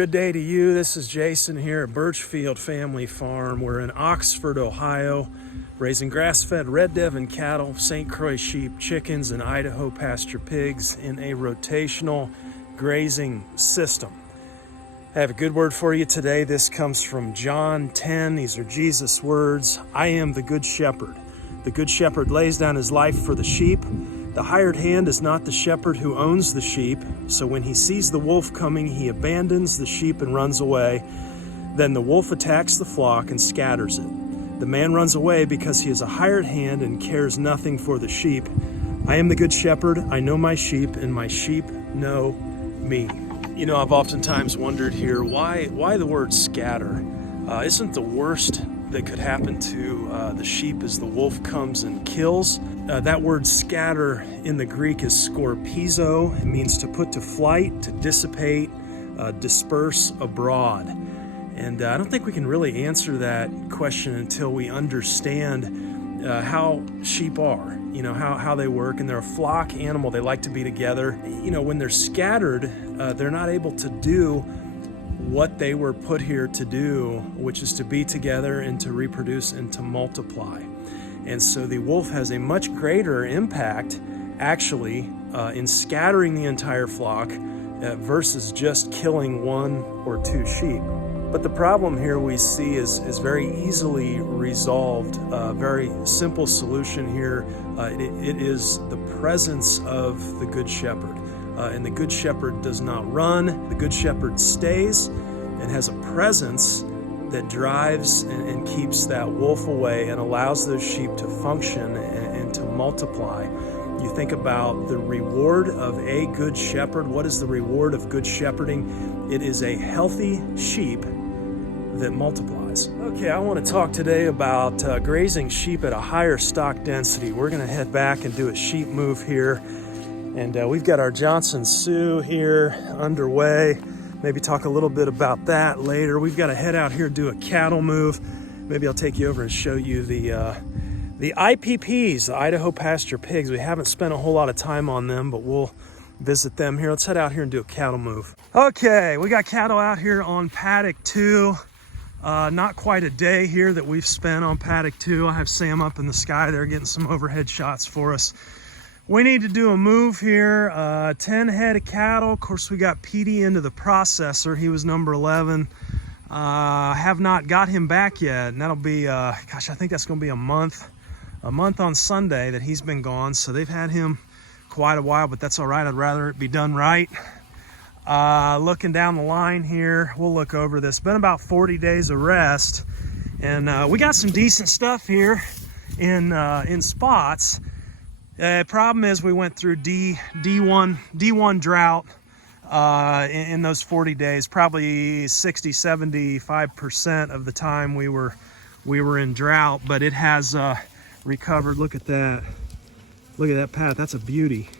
good day to you. This is Jason here at Birchfield Family Farm. We're in Oxford, Ohio, raising grass-fed Red Devon cattle, St Croix sheep, chickens, and Idaho pasture pigs in a rotational grazing system. I have a good word for you today. This comes from John 10. These are Jesus' words. I am the good shepherd. The good shepherd lays down his life for the sheep. The hired hand is not the shepherd who owns the sheep, so when he sees the wolf coming, he abandons the sheep and runs away. Then the wolf attacks the flock and scatters it. The man runs away because he is a hired hand and cares nothing for the sheep. I am the good shepherd. I know my sheep, and my sheep know me. You know, I've oftentimes wondered here, why the word scatter? Isn't the worst that could happen to the sheep is the wolf comes and kills? That word scatter in the Greek is skorpizo. It means to put to flight, to dissipate, disperse abroad. And I don't think we can really answer that question until we understand how sheep are, you know, how they work. And they're a flock animal. They like to be together. You know, when they're scattered, they're not able to do what they were put here to do, which is to be together and to reproduce and to multiply. And so the wolf has a much greater impact actually in scattering the entire flock versus just killing one or two sheep. But the problem here we see is very easily resolved. Very simple solution here. It is the presence of the good shepherd. And the good shepherd does not run. The good shepherd stays and has a presence that drives and keeps that wolf away and allows those sheep to function and to multiply. You think about the reward of a good shepherd. What is the reward of good shepherding? It is a healthy sheep that multiplies. Okay, I want to talk today about grazing sheep at a higher stock density. We're going to head back and do a sheep move here. And we've got our Johnson Sioux here underway. Maybe talk a little bit about that later. We've got to head out here, do a cattle move. Maybe I'll take you over and show you the IPPs, the Idaho pasture pigs. We haven't spent a whole lot of time on them, but we'll visit them here. Let's head out here and do a cattle move. Okay, we got cattle out here on paddock 2. Not quite a day here that we've spent on paddock 2. I have Sam up in the sky there getting some overhead shots for us. We need to do a move here, 10 head of cattle. Of course, we got Petey into the processor. He was number 11. Have not got him back yet, and that'll be, gosh, I think that's gonna be a month on Sunday that he's been gone. So they've had him quite a while, but that's all right. I'd rather it be done right. Looking down the line here, we'll look over this. Been about 40 days of rest, and we got some decent stuff here in spots. Problem is we went through D1 drought in those 40 days. Probably 60-75% of the time we were in drought, but it has recovered. Look at that. Look at that pat. That's a beauty.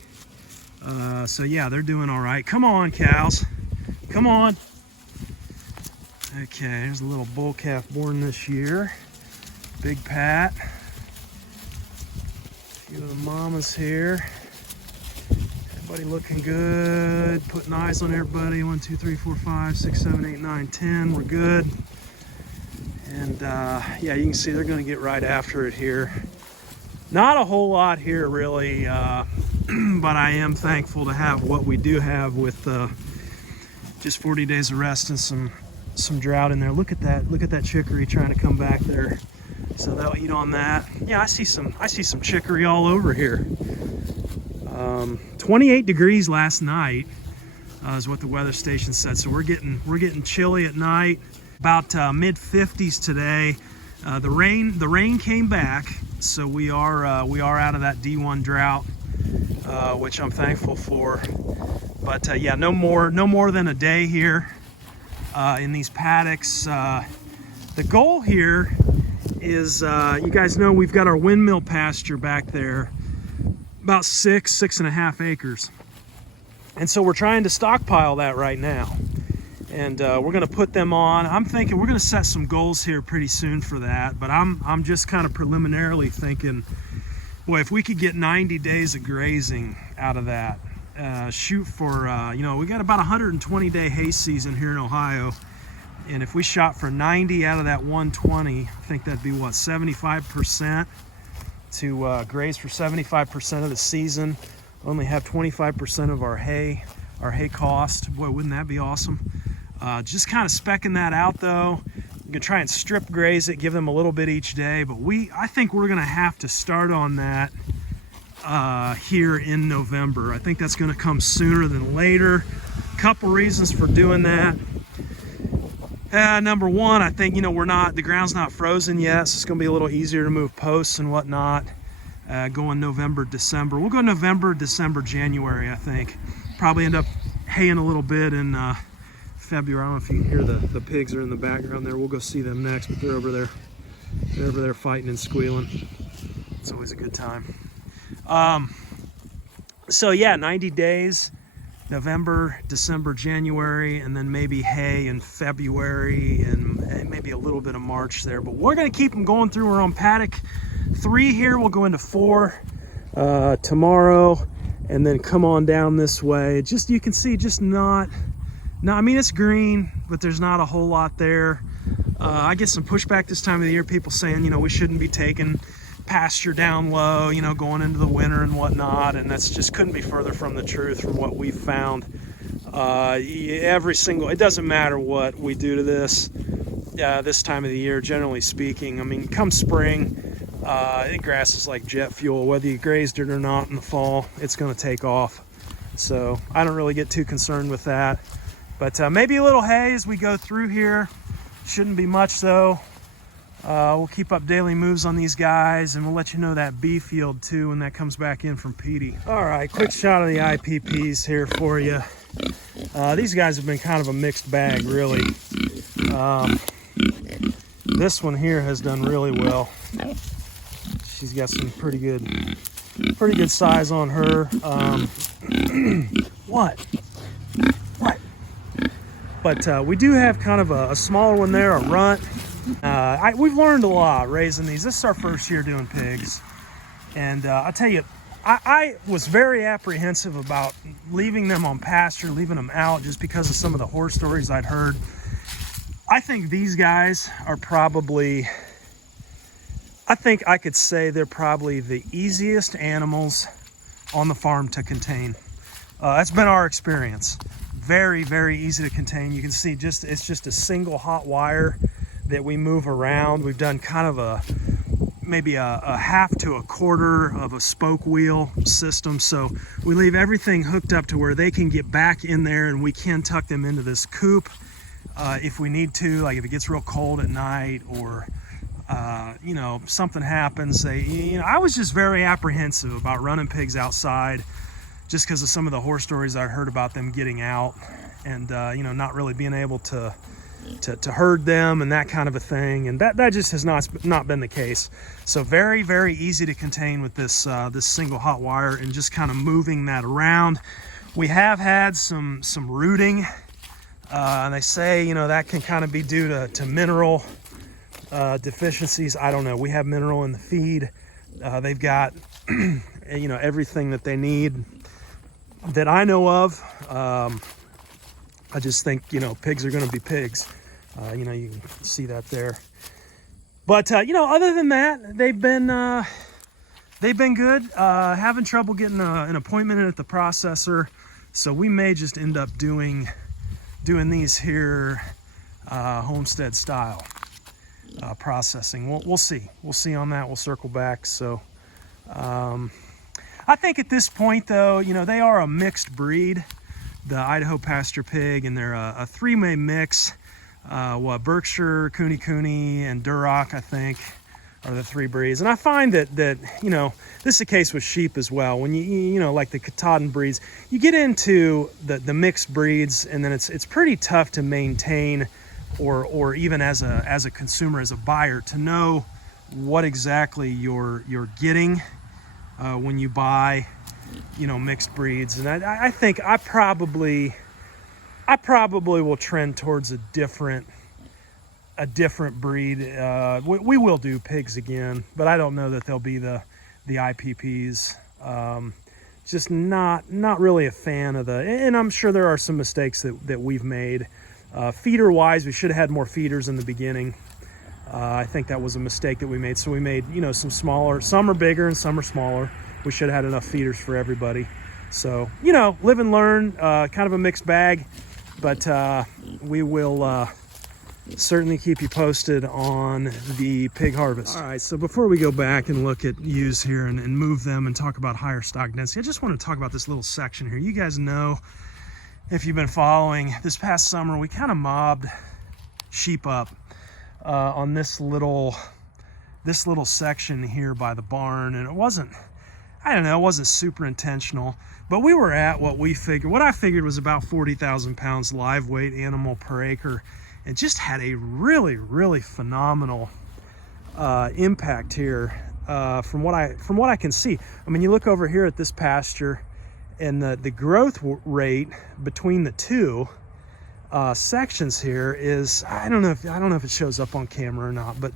So yeah, they're doing all right. Come on, cows. Come on. Okay, there's a little bull calf born this year. Big pat. Few of the mamas here. Everybody looking good. Putting eyes on everybody. 1, 2, 3, 4, 5, 6, 7, 8, 9, 10. We're good. And yeah, you can see they're going to get right after it here. Not a whole lot here really, but I am thankful to have what we do have with just 40 days of rest and some drought in there. Look at that. Look at that chicory trying to come back there. So they'll eat on that. Yeah, I see some chicory all over here. 28 degrees last night is what the weather station said. So we're getting chilly at night. About mid 50s today. The rain came back, so we are out of that D1 drought, which I'm thankful for. But yeah, no more than a day here in these paddocks. The goal here is, you guys know we've got our windmill pasture back there, about 6.5 acres. And so we're trying to stockpile that right now. And we're gonna put them on. I'm thinking we're gonna set some goals here pretty soon for that, but I'm just kind of preliminarily thinking, boy, if we could get 90 days of grazing out of that, shoot for, we got about 120-day hay season here in Ohio. And if we shot for 90 out of that 120, I think that'd be what, 75% to graze for 75% of the season. Only have 25% of our hay cost. Boy, wouldn't that be awesome? Just kind of specking that out though. I'm gonna try and strip graze it, give them a little bit each day, but I think we're gonna have to start on that here in November. I think that's gonna come sooner than later. Couple reasons for doing that. Number one, I think, the ground's not frozen yet, so it's gonna be a little easier to move posts and whatnot. Going November, December. We'll go November, December, January, I think. Probably end up haying a little bit in February. I don't know if you can hear the pigs are in the background there. We'll go see them next, but they're over there. They're over there fighting and squealing. It's always a good time. So yeah, 90 days. November, December, January, and then maybe hay in February and maybe a little bit of March there. But we're going to keep them going through. We're on paddock 3 here. We'll go into 4 tomorrow and then come on down this way. Just, you can see, just not, I mean, it's green, but there's not a whole lot there. I get some pushback this time of the year, people saying, we shouldn't be taking pasture down low, going into the winter and whatnot, and that's just couldn't be further from the truth from what we've found. It doesn't matter what we do to this time of the year, generally speaking. I mean, come spring, I think grass is like jet fuel. Whether you grazed it or not in the fall, it's going to take off. So I don't really get too concerned with that. But maybe a little hay as we go through here. Shouldn't be much though. We'll keep up daily moves on these guys, and we'll let you know that B field too when that comes back in from Petey. All right, quick shot of the IPPs here for you. These guys have been kind of a mixed bag, really. This one here has done really well. She's got some pretty good size on her. What? But we do have kind of a smaller one there, a runt. We've learned a lot raising these. This is our first year doing pigs, and I'll tell you, I was very apprehensive about leaving them on pasture, leaving them out, just because of some of the horror stories I'd heard. I think these guys are probably, I think I could say they're probably the easiest animals on the farm to contain. That's been our experience. Very, very easy to contain. You can see it's just a single hot wire that we move around. We've done kind of maybe a half to a quarter of a spoke wheel system, so we leave everything hooked up to where they can get back in there, and we can tuck them into this coop if we need to, like if it gets real cold at night, or something happens. I was just very apprehensive about running pigs outside, just because of some of the horror stories I heard about them getting out and not really being able to herd them and that kind of a thing, and that just has not been the case. So very, very easy to contain with this this single hot wire and just kind of moving that around. We have had some rooting, and they say that can kind of be due to mineral deficiencies. I don't know. We have mineral in the feed. They've got everything that they need that I know of. I just think, pigs are going to be pigs. You can see that there. But, other than that, they've been good. Having trouble getting an appointment in at the processor. So we may just end up doing these here homestead style processing. We'll see. We'll see on that. We'll circle back. So I think at this point, though, they are a mixed breed. The Idaho Pasture Pig, and they're a three-way mix. Berkshire, Cooney, and Duroc, I think, are the 3 breeds. And I find that this is the case with sheep as well. When you like the Katahdin breeds, you get into the mixed breeds, and then it's pretty tough to maintain, or even as a consumer, as a buyer, to know what exactly you're getting when you buy mixed breeds. And I think I probably will trend towards a different breed. We will do pigs again, but I don't know that they'll be the IPPs. just not really a fan of and I'm sure there are some mistakes that we've made. Feeder wise, we should have had more feeders in the beginning. I think that was a mistake that we made. So we made, some smaller, some are bigger and some are smaller. We should have had enough feeders for everybody. So, live and learn, kind of a mixed bag, but we will certainly keep you posted on the pig harvest. All right, so before we go back and look at ewes here and move them and talk about higher stock density, I just want to talk about this little section here. You guys know, if you've been following, this past summer we kind of mobbed sheep up on this little section here by the barn, and it wasn't super intentional, but we were at what I figured was about 40,000 pounds live weight animal per acre, and just had a really, really phenomenal impact here from what I can see. I mean, you look over here at this pasture, and the growth rate between the two sections here is, I don't know if it shows up on camera or not, but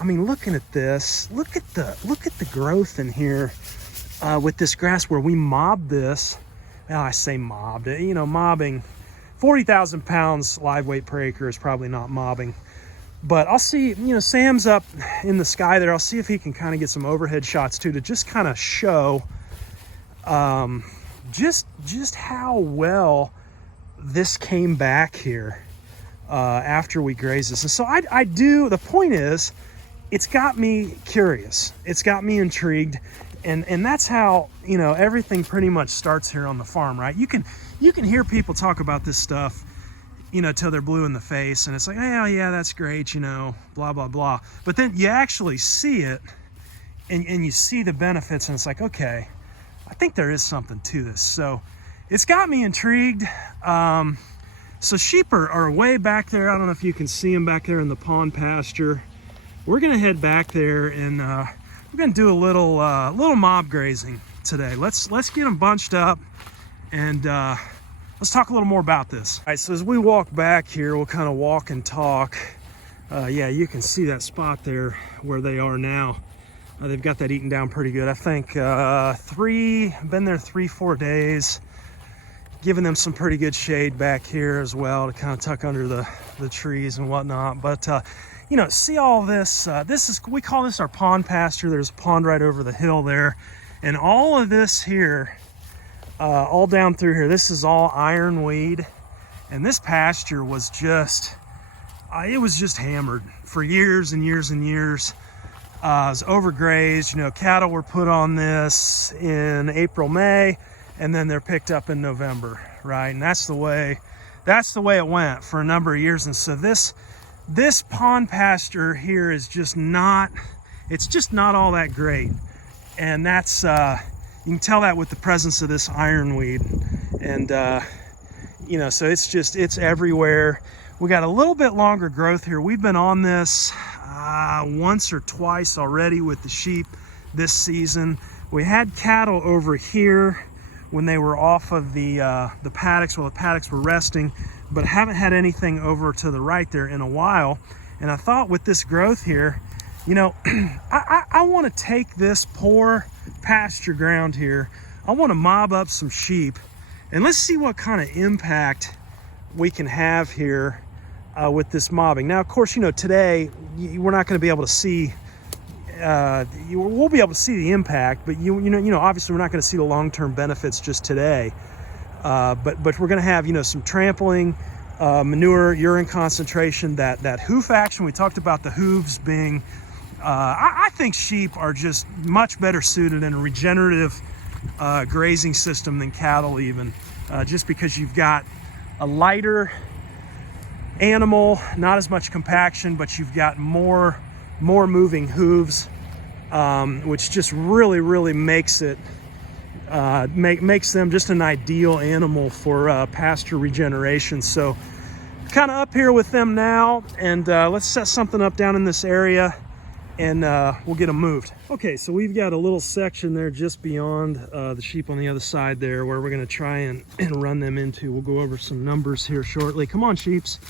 I mean, looking at this, look at the growth in here with this grass where we mobbed this. Well, I say mobbed, mobbing 40,000 pounds live weight per acre is probably not mobbing, but I'll see, Sam's up in the sky there. I'll see if he can kind of get some overhead shots too, to just kind of show just how well this came back here after we grazed this. And so the point is, it's got me curious, it's got me intrigued, and that's how everything pretty much starts here on the farm, right? You can hear people talk about this stuff till they're blue in the face, and it's like, oh yeah, that's great, blah blah blah, but then you actually see it and you see the benefits, and it's like, okay, I think there is something to this. So it's got me intrigued. So sheep are way back there. I don't know if you can see them back there in the pond pasture. We're gonna head back there, and we're gonna do a little mob grazing today. Let's get them bunched up, and let's talk a little more about this. All right, so as we walk back here, we'll kind of walk and talk. Yeah, you can see that spot there where they are now. They've got that eaten down pretty good. I think been there 3-4 days, giving them some pretty good shade back here as well to kind of tuck under the trees and whatnot. But see all this, we call this our pond pasture. There's a pond right over the hill there, and all of this here, all down through here, this is all ironweed, and this pasture was just hammered for years and years and years. It was overgrazed. Cattle were put on this in April, May, and then they're picked up in November, right? And that's the way it went for a number of years. And so this pond pasture here is just not all that great. And that's, you can tell that with the presence of this ironweed. And, so it's everywhere. We got a little bit longer growth here. We've been on this once or twice already with the sheep this season. We had cattle over here when they were off of the paddocks while the paddocks were resting, but haven't had anything over to the right there in a while. And I thought, with this growth here, I want to take this poor pasture ground here, I want to mob up some sheep, and let's see what kind of impact we can have here with this mobbing. Now, of course, today we're not going to be able to see. We'll be able to see the impact, but obviously we're not going to see the long-term benefits just today. But we're going to have some trampling, manure, urine concentration, that hoof action. We talked about the hooves being. I think sheep are just much better suited in a regenerative grazing system than cattle, even, just because you've got a lighter animal, not as much compaction, but you've got more moving hooves, which just really makes it makes them just an ideal animal for pasture regeneration. So kind of up here with them now, and let's set something up down in this area, and we'll get them moved. Okay, so we've got a little section there just beyond the sheep on the other side there, where we're going to try and run them into. We'll go over some numbers here shortly. Come on, sheeps.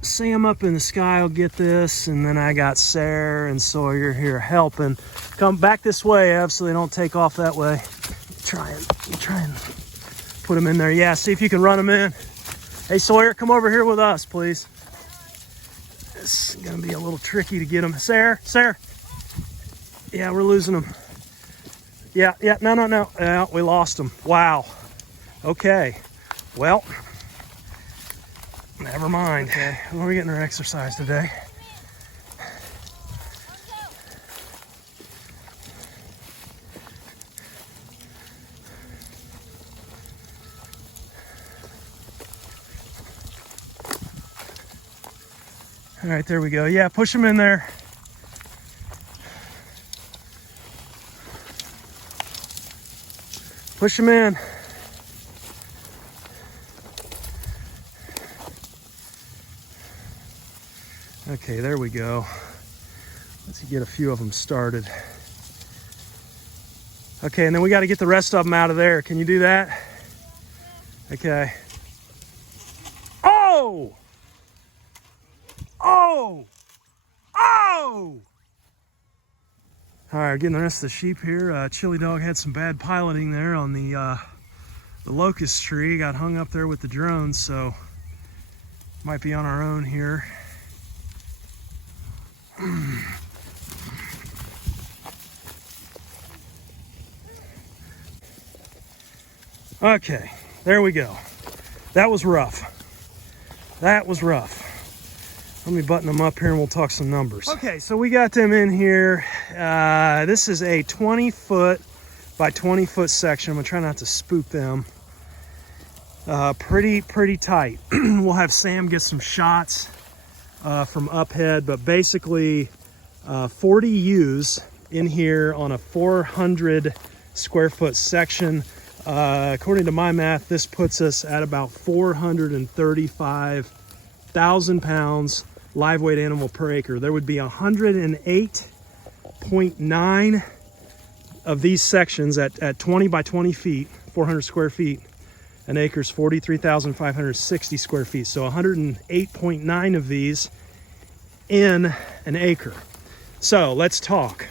Sam up in the sky will get this, and then I got Sarah and Sawyer here helping. Come back this way, Ev, so they don't take off that way. Try and put them in there. Yeah, see if you can run them in. Hey, Sawyer, come over here with us, please. It's gonna be a little tricky to get them. Sarah. Yeah, we're losing them. Yeah, no. Yeah, we lost them. Wow. Okay. Well, never mind. Okay. We're getting our exercise today. All right, there we go. Yeah, push them in there. Push them in. Okay, there we go. Let's get a few of them started. Okay, and then we got to get the rest of them out of there. Can you do that? Okay. Oh! Oh! Oh! All right, getting the rest of the sheep here. Chili Dog had some bad piloting there on the locust tree. Got hung up there with the drone, so might be on our own here. Okay, there we go. That was rough. That was rough. Let me button them up here and we'll talk some numbers. Okay, so we got them in here. This is a 20-foot by 20-foot section. I'm gonna try not to spook them. Pretty tight. We'll have Sam get some shots from up head, but basically 40 ewes in here on a 400 square foot section. According to my math, this puts us at about 435,000 pounds live weight animal per acre. There would be 108.9 of these sections at 20 by 20 feet, 400 square feet. An acre is 43,560 square feet. So 108.9 of these in an acre. So let's talk.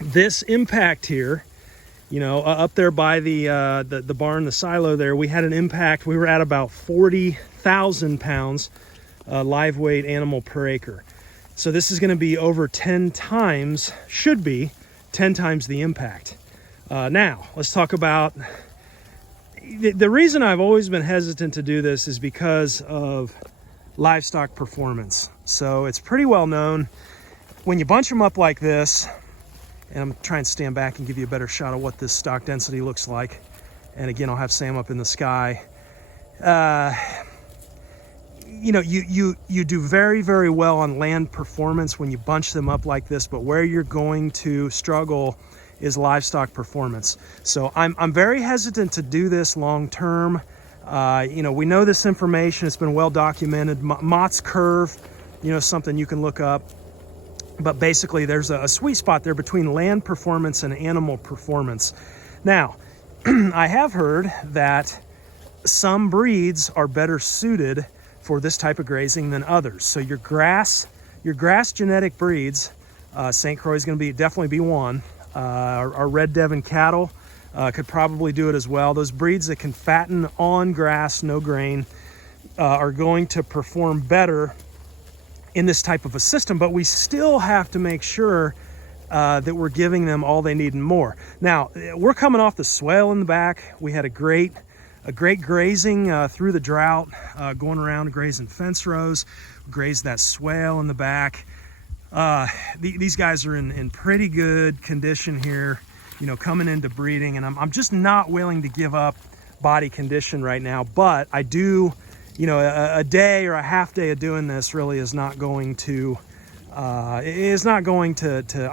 This impact here, you know, up there by the barn, the silo there, we had an impact. We were at about 40,000 pounds live weight animal per acre. So this is going to be over 10 times, should be 10 times the impact. Now, let's talk about, the reason I've always been hesitant to do this is because of livestock performance. So it's pretty well known when you bunch them up like this, and I'm trying to stand back and give you a better shot of what this stock density looks like. And again, I'll have Sam up in the sky. You know, you do very, very well on land performance when you bunch them up like this, but where you're going to struggle is livestock performance. So I'm very hesitant to do this long term. You know, we know this information, it's been well documented. Mott's curve, you know, something you can look up. But basically there's a sweet spot there between land performance and animal performance. Now, I have heard that some breeds are better suited for this type of grazing than others. So your grass genetic breeds, St Croix is going to definitely be one. Our Red Devon cattle could probably do it as well. Those breeds that can fatten on grass, no grain, are going to perform better in this type of a system, but we still have to make sure that we're giving them all they need and more. Now, we're coming off the swale in the back. We had a great grazing through the drought, going around grazing fence rows, grazed that swale in the back. These guys are in pretty good condition here, you know, coming into breeding, and I'm just not willing to give up body condition right now, but I do, you know, a day or a half day of doing this really is not going to, I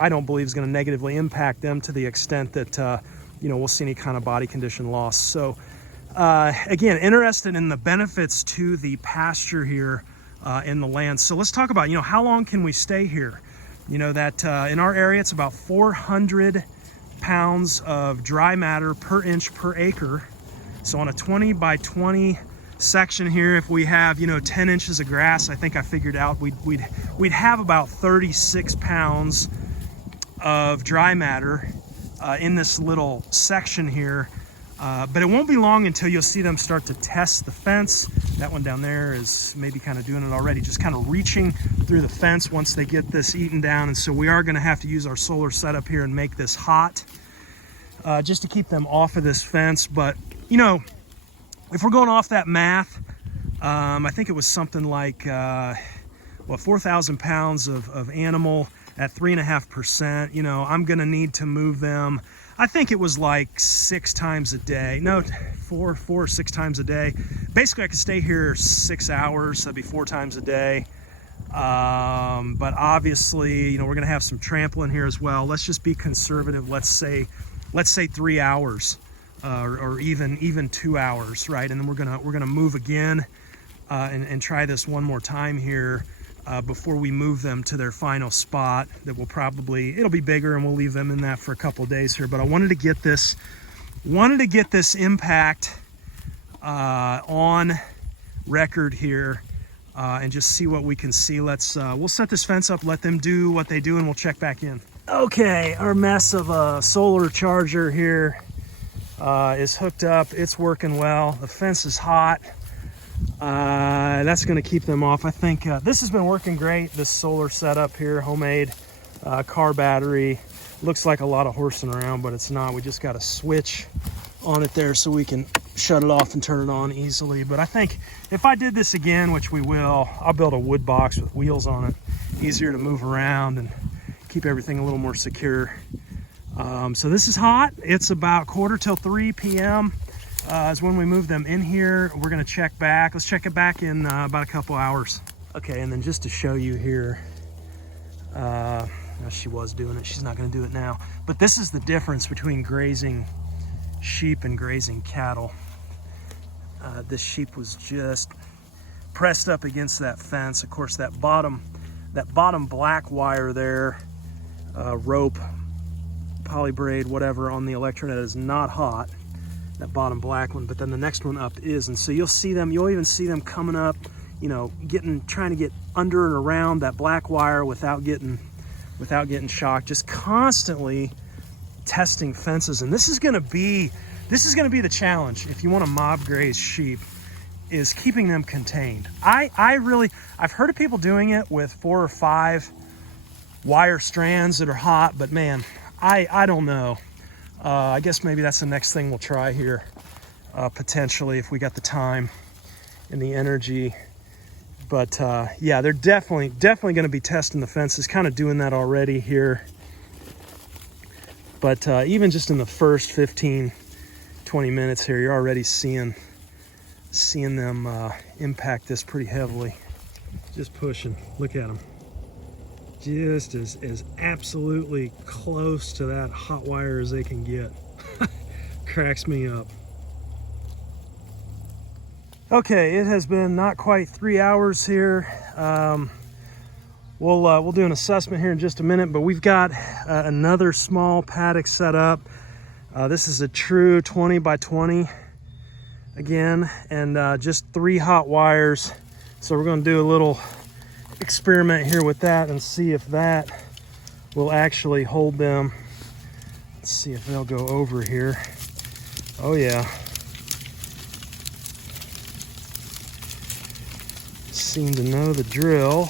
don't believe is going to negatively impact them to the extent that, you know, we'll see any kind of body condition loss. So, again, interested in the benefits to the pasture here in the land. So let's talk about, you know, how long can we stay here? You know, that in our area, it's about 400 pounds of dry matter per inch per acre. So on a 20 by 20 section here, if we have, you know, 10 inches of grass, I think I figured out we'd have about 36 pounds of dry matter in this little section here. But it won't be long until you'll see them start to test the fence. That one down there is maybe kind of doing it already, just kind of reaching through the fence once they get this eaten down. And so we are going to have to use our solar setup here and make this hot just to keep them off of this fence. But, you know, if we're going off that math, I think it was something like, 4,000 pounds of animal at 3.5%. You know, I'm going to need to move them. I think it was like 6 times a day. No, 4 or 6 times a day. Basically, I could stay here 6 hours. That'd be 4 times a day. But obviously, you know, we're going to have some trampling here as well. Let's just be conservative. Let's say 3 hours, or even 2 hours, right? And then we're gonna move again and try this one more time here. Before we move them to their final spot that it'll be bigger, and we'll leave them in that for a couple of days here. But I wanted to get this impact on record here and just see what we can see. We'll set this fence up, let them do what they do, and we'll check back in. Okay, our mess of a solar charger here is hooked up. It's working well. The fence is hot. That's going to keep them off. I think this has been working great. This solar setup here, homemade car battery. Looks like a lot of horsing around, but it's not. We just got a switch on it there so we can shut it off and turn it on easily. But I think if I did this again, which we will, I'll build a wood box with wheels on it. Easier to move around and keep everything a little more secure. So this is hot. It's about 2:45 p.m. Is when we move them in here. We're going to check back. Let's check it back in about a couple hours. Okay, and then just to show you here, she was doing it. She's not going to do it now. But this is the difference between grazing sheep and grazing cattle. This sheep was just pressed up against that fence. Of course, that bottom black wire there, rope, poly braid, whatever, on the electronet is not hot. That bottom black one, but then the next one up is. And so you'll even see them coming up, you know, trying to get under and around that black wire without getting shocked, just constantly testing fences. And this is going to be the challenge if you want to mob graze sheep, is keeping them contained. I've heard of people doing it with 4 or 5 wire strands that are hot, but man, I don't know. I guess maybe that's the next thing we'll try here, potentially, if we got the time and the energy. But yeah, they're definitely going to be testing the fences, kind of doing that already here. But even just in the first 15-20 minutes here, you're already seeing them impact this pretty heavily. Just pushing. Look at them. Just as absolutely close to that hot wire as they can get. Cracks me up. Okay, it has been not quite 3 hours here. We'll do an assessment here in just a minute, but we've got another small paddock set up. This is a true 20 by 20 again, and just 3 hot wires. So we're going to do a little experiment here with that and see if that will actually hold them. Let's see if they'll go over here. Oh yeah, seem to know the drill.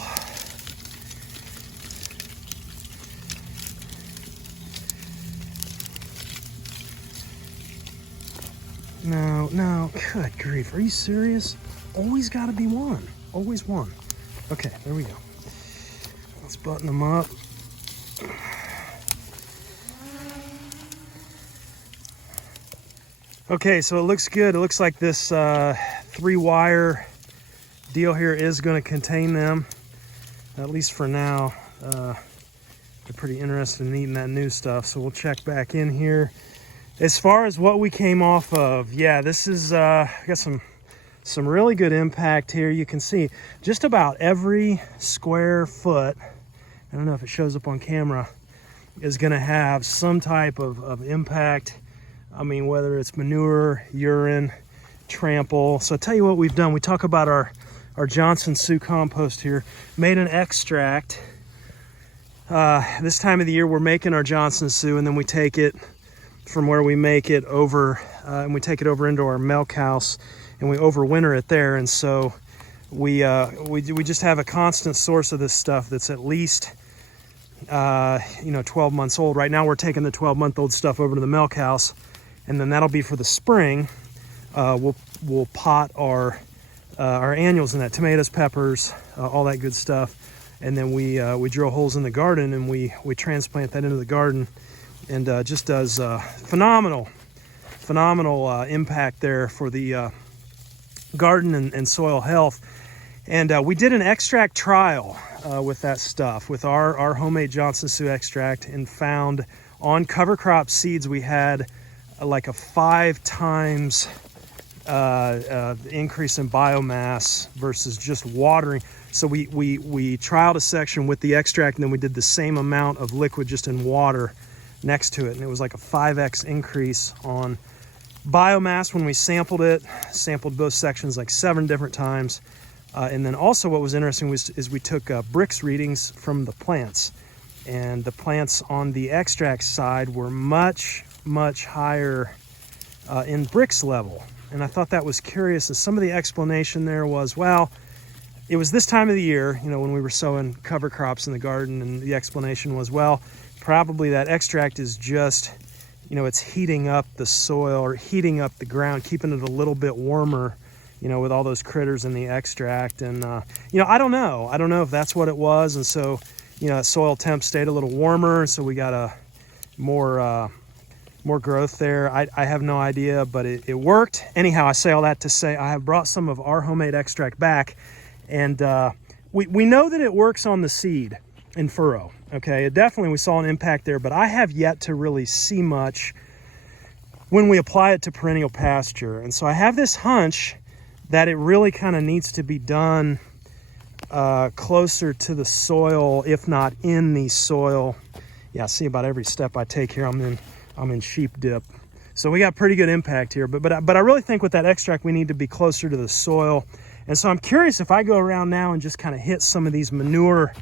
No, good grief, are you serious? Always got to be one, always one. Okay, there we go. Let's button them up. Okay, so it looks good. It looks like this 3-wire deal here is going to contain them, at least for now. They're pretty interested in eating that new stuff, so we'll check back in here. As far as what we came off of, yeah, this is got some really good impact here. You can see just about every square foot, I don't know if it shows up on camera, is going to have some type of impact. I mean, whether it's manure, urine, trample. So I'll tell you what we've done. We talk about our Johnson Sioux compost here. Made an extract. This time of the year we're making our Johnson Sioux, and then we take it from where we make it over, and we take it over into our milk house, and we overwinter it there. And so we just have a constant source of this stuff that's at least 12 months old. Right now we're taking the 12-month-old stuff over to the milk house, and then that'll be for the spring. We'll pot our annuals in that, tomatoes, peppers, all that good stuff, and then we drill holes in the garden, and we transplant that into the garden, and just does phenomenal impact there for the garden and soil health. And we did an extract trial with that stuff, with our homemade Johnson Sioux extract, and found on cover crop seeds we had like a 5 times increase in biomass versus just watering. So we trialed a section with the extract, and then we did the same amount of liquid just in water next to it, and it was like a 5x increase on biomass when we sampled it. Sampled both sections like 7 different times. And then also what was interesting is we took Brix readings from the plants, and the plants on the extract side were much higher in Brix level. And I thought that was curious, and some of the explanation there was, well, it was this time of the year, when we were sowing cover crops in the garden, and the explanation was, well, probably that extract is just, it's heating up the soil or heating up the ground, keeping it a little bit warmer, with all those critters in the extract. And, I don't know. I don't know if that's what it was. And so, soil temp stayed a little warmer, so we got a more growth there. I have no idea, but it worked. Anyhow, I say all that to say I have brought some of our homemade extract back, and we know that it works on the seed in furrow. Okay, we saw an impact there, but I have yet to really see much when we apply it to perennial pasture. And so I have this hunch that it really kind of needs to be done closer to the soil, if not in the soil. Yeah, see, about every step I take here, I'm in sheep dip. So we got pretty good impact here, but I really think with that extract we need to be closer to the soil. And so I'm curious if I go around now and just kind of hit some of these manure,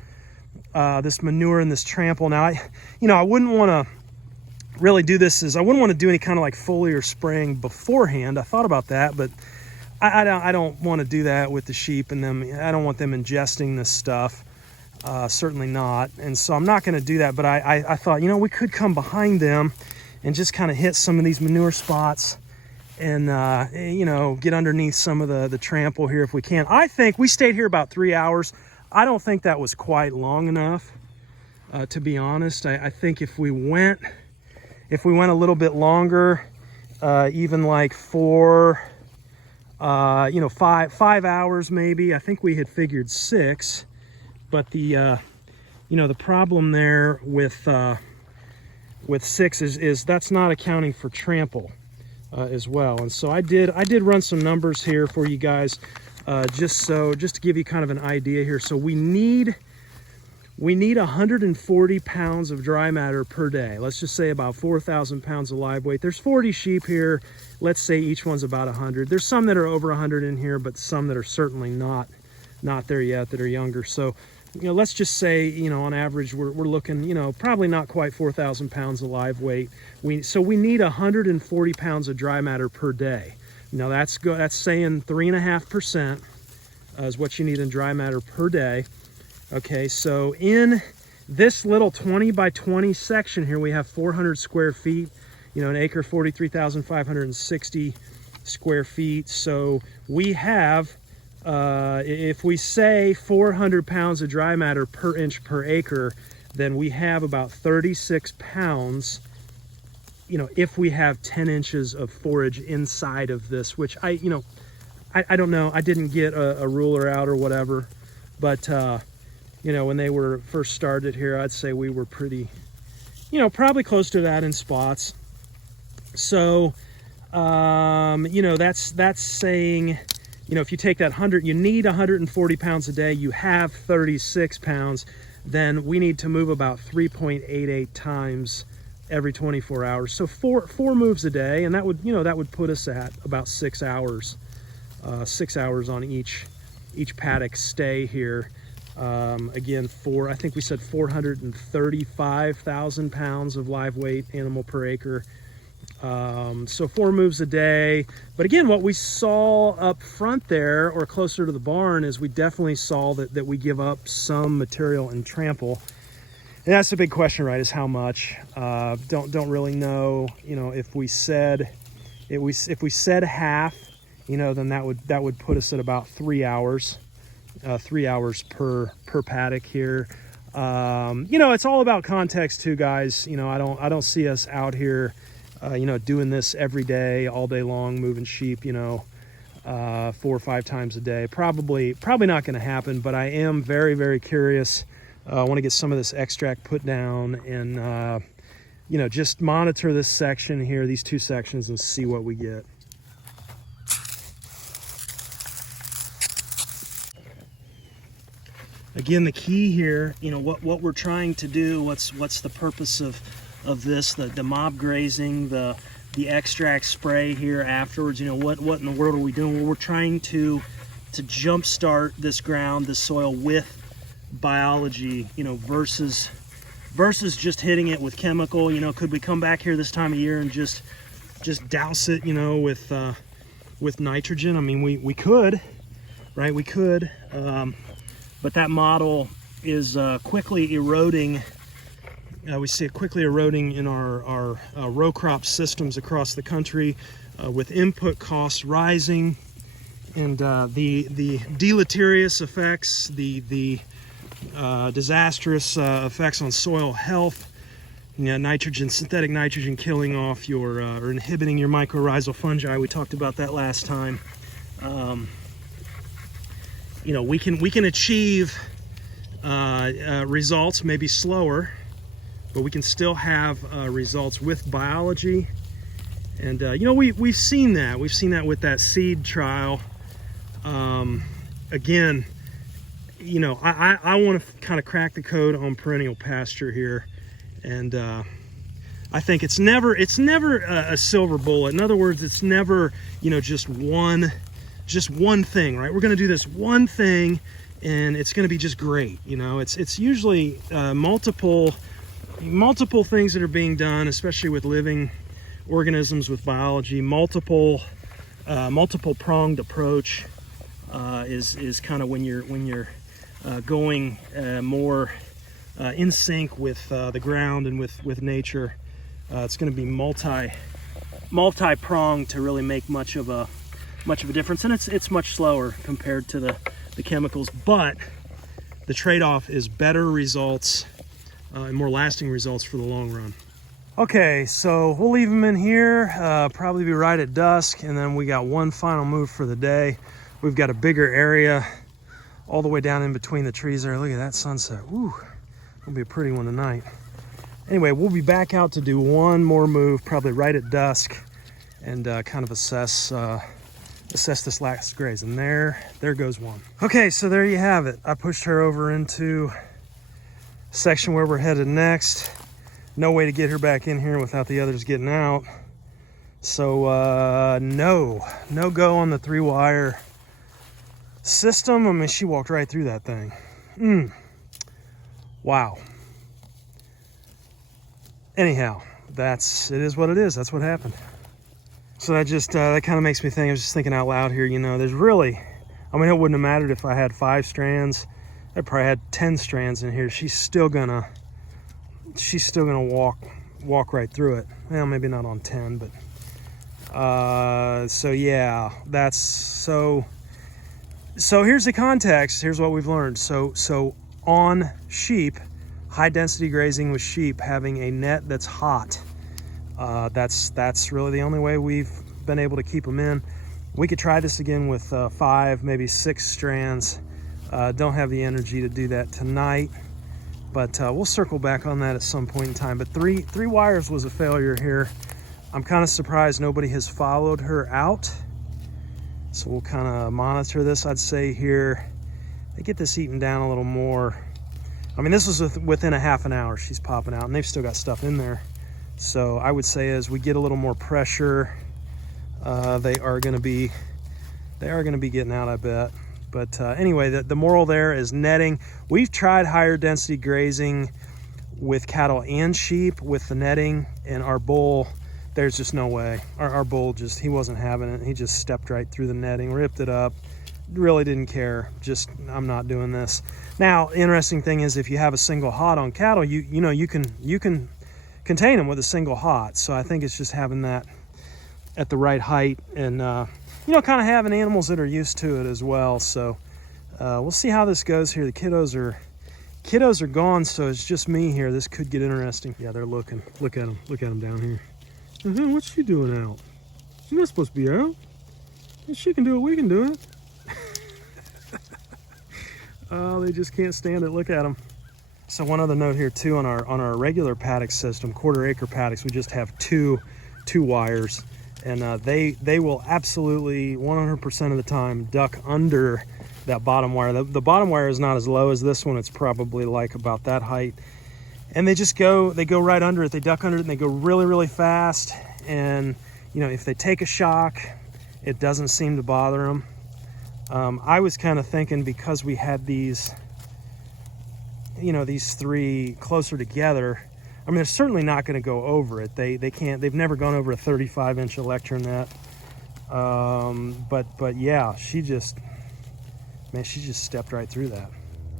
this manure and this trample. Now I wouldn't want to really do this I wouldn't want to do any kind of like foliar spraying beforehand. I thought about that, but I don't want to do that with the sheep and them. I don't want them ingesting this stuff. Certainly not. And so I'm not going to do that, but I thought, we could come behind them and just kind of hit some of these manure spots and, get underneath some of the trample here if we can. I think we stayed here about 3 hours. I don't think that was quite long enough, to be honest. I think if we went a little bit longer, even like 5 hours maybe. I think we had figured 6, but the problem there with 6 is that's not accounting for trample as well. And so I did run some numbers here for you guys, just to give you kind of an idea here. So we need 140 pounds of dry matter per day. Let's just say about 4,000 pounds of live weight. There's 40 sheep here. Let's say each one's about 100. There's some that are over 100 in here, but some that are certainly not there yet, that are younger. So, let's just say, on average, we're looking, probably not quite 4,000 pounds of live weight. So we need 140 pounds of dry matter per day. Now that's saying 3.5% is what you need in dry matter per day. Okay, so in this little 20 by 20 section here, we have 400 square feet, an acre, 43,560 square feet. So we have, if we say 400 pounds of dry matter per inch per acre, then we have about 36 pounds, if we have 10 inches of forage inside of this, which I don't know. I didn't get a ruler out or whatever, but, when they were first started here, I'd say we were pretty, probably close to that in spots. So, that's saying, if you take that 100, you need 140 pounds a day, you have 36 pounds, then we need to move about 3.88 times every 24 hours. So four moves a day, and that would, that would put us at about 6 hours. 6 hours on each paddock stay here. Again, I think we said 435,000 pounds of live weight animal per acre. So 4 moves a day. But again, what we saw up front there, or closer to the barn, is we definitely saw that we give up some material in trample. And that's the big question, right? Is how much? Don't really know. If we said half, then that would put us at about 3 hours. 3 hours per paddock here. It's all about context too, guys. I don't see us out here, doing this every day, all day long, moving sheep, 4 or 5 times a day. Probably not going to happen, but I am very, very curious. I want to get some of this extract put down and, just monitor this section here, these 2 sections, and see what we get. Again, the key here, what we're trying to do, what's the purpose of this, the mob grazing, the extract spray here afterwards, what in the world are we doing? Well, we're trying to jumpstart this ground, this soil with biology, versus just hitting it with chemical. Could we come back here this time of year and just douse it, with nitrogen? I mean, we could, right? We could. But that model is quickly eroding. We see it quickly eroding in our row crop systems across the country, with input costs rising, and the deleterious effects, the disastrous effects on soil health. Synthetic nitrogen killing off your or inhibiting your mycorrhizal fungi. We talked about that last time. We can achieve results, maybe slower, but we can still have results with biology. And we've seen that. We've seen that with that seed trial. Again, I want to kind of crack the code on perennial pasture here, and I think it's never a silver bullet. In other words, it's never just one thing, right? We're going to do this one thing and it's going to be just great. It's usually multiple things that are being done, especially with living organisms, with biology. Multiple pronged approach is kind of when you're going more in sync with the ground and with nature. It's going to be multi-pronged to really make much of a difference, and it's much slower compared to the chemicals, but the trade-off is better results and more lasting results for the long run. Okay, so we'll leave them in here, probably be right at dusk, and then we got one final move for the day. We've got a bigger area all the way down in between the trees there. Look at that sunset. Woo, it'll be a pretty one tonight. Anyway, we'll be back out to do one more move, probably right at dusk, and kind of assess this last graze. And there goes one. Okay, so there you have it. I pushed her over into a section where we're headed next. No way to get her back in here without the others getting out. So no go on the 3-wire system. I mean, she walked right through that thing. Wow. Anyhow, it is what it is. That's what happened. So that kind of makes me think. I was just thinking out loud here, there's really, I mean, it wouldn't have mattered if I had 5 strands. I probably had 10 strands in here. She's still gonna walk right through it. Well, maybe not on 10, but so yeah, so here's the context. Here's what we've learned. So on sheep, high density grazing with sheep, having a net that's hot, that's really the only way we've been able to keep them in. We could try this again with 5, maybe 6 strands. Don't have the energy to do that tonight, but we'll circle back on that at some point in time. But three wires was a failure here. I'm kind of surprised nobody has followed her out, so we'll kind of monitor this. I'd say here, they get this eaten down a little more. I mean, this was within a half an hour she's popping out, and they've still got stuff in there. So I would say as we get a little more pressure, they are going to be getting out, I bet. But anyway, the moral there is netting. We've tried higher density grazing with cattle and sheep with the netting, and our bull, there's just no way. Our bull just, he wasn't having it. He just stepped right through the netting, ripped it up, really didn't care. Just, I'm not doing this. Now, interesting thing is if you have a single hot on cattle, you know, you can contain them with a single hot. So I think it's just having that at the right height, and you know, kind of having animals that are used to it as well. So we'll see how this goes here. The kiddos are gone, so it's just me here. This could get interesting. Yeah, they're looking. Look at them down here. What's she doing out? She's not supposed to be out. If she can do it, we can do it. Oh, they just can't stand it. Look at them. So one other note here too, on our regular paddock system, quarter acre paddocks, we just have two wires, and they will absolutely 100% of the time duck under that bottom wire. The bottom wire is not as low as this one. It's probably like about that height, and they go right under it. They duck under it and they go really, really fast. And you know, if they take a shock, it doesn't seem to bother them. I was kind of thinking, because we had these, you know, these three closer together, I mean, they're certainly not going to go over it. They can't. They've never gone over a 35-inch electronet. But yeah, she just stepped right through that.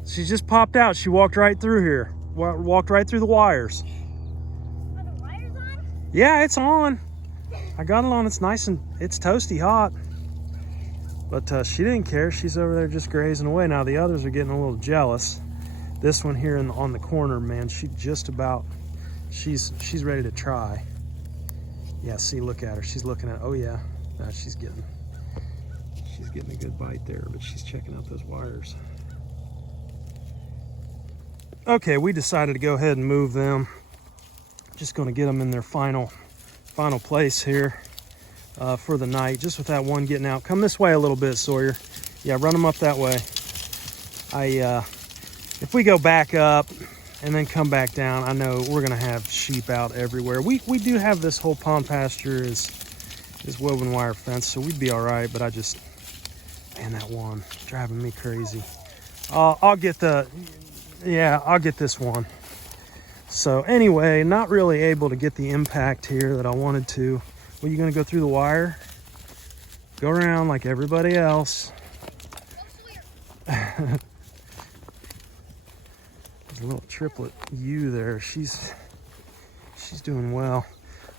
She just popped out. She walked right through here. Walked right through the wires. Are the wires on? Yeah, it's on. I got it on. It's nice and it's toasty hot. But she didn't care. She's over there just grazing away. Now the others are getting a little jealous. This one here on the corner, man, she's ready to try. Yeah, see, look at her. She's looking at, oh yeah, she's getting a good bite there, but she's checking out those wires. Okay, we decided to go ahead and move them. Just going to get them in their final place here for the night, just with that one getting out. Come this way a little bit, Sawyer. Yeah, run them up that way. If we go back up and then come back down, I know we're gonna have sheep out everywhere. We do have this whole pond pasture is woven wire fence, so we'd be all right. But man, that one driving me crazy. I'll get this one. So anyway, not really able to get the impact here that I wanted to. Well, you gonna go through the wire? Go around like everybody else. There's a little triplet ewe there. She's doing well.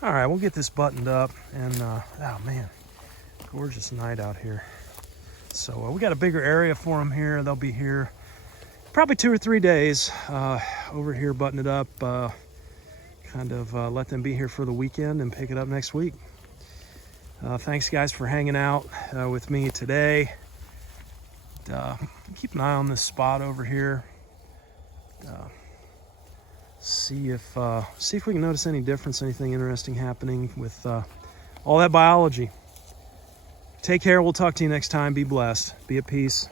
All right, we'll get this buttoned up, and oh man, gorgeous night out here. So we got a bigger area for them here. They'll be here probably 2 or 3 days over here, button it up, let them be here for the weekend and pick it up next week. Thanks guys for hanging out with me today. Keep an eye on this spot over here. See if we can notice any difference, anything interesting happening with all that biology. Take care. We'll talk to you next time. Be blessed. Be at peace.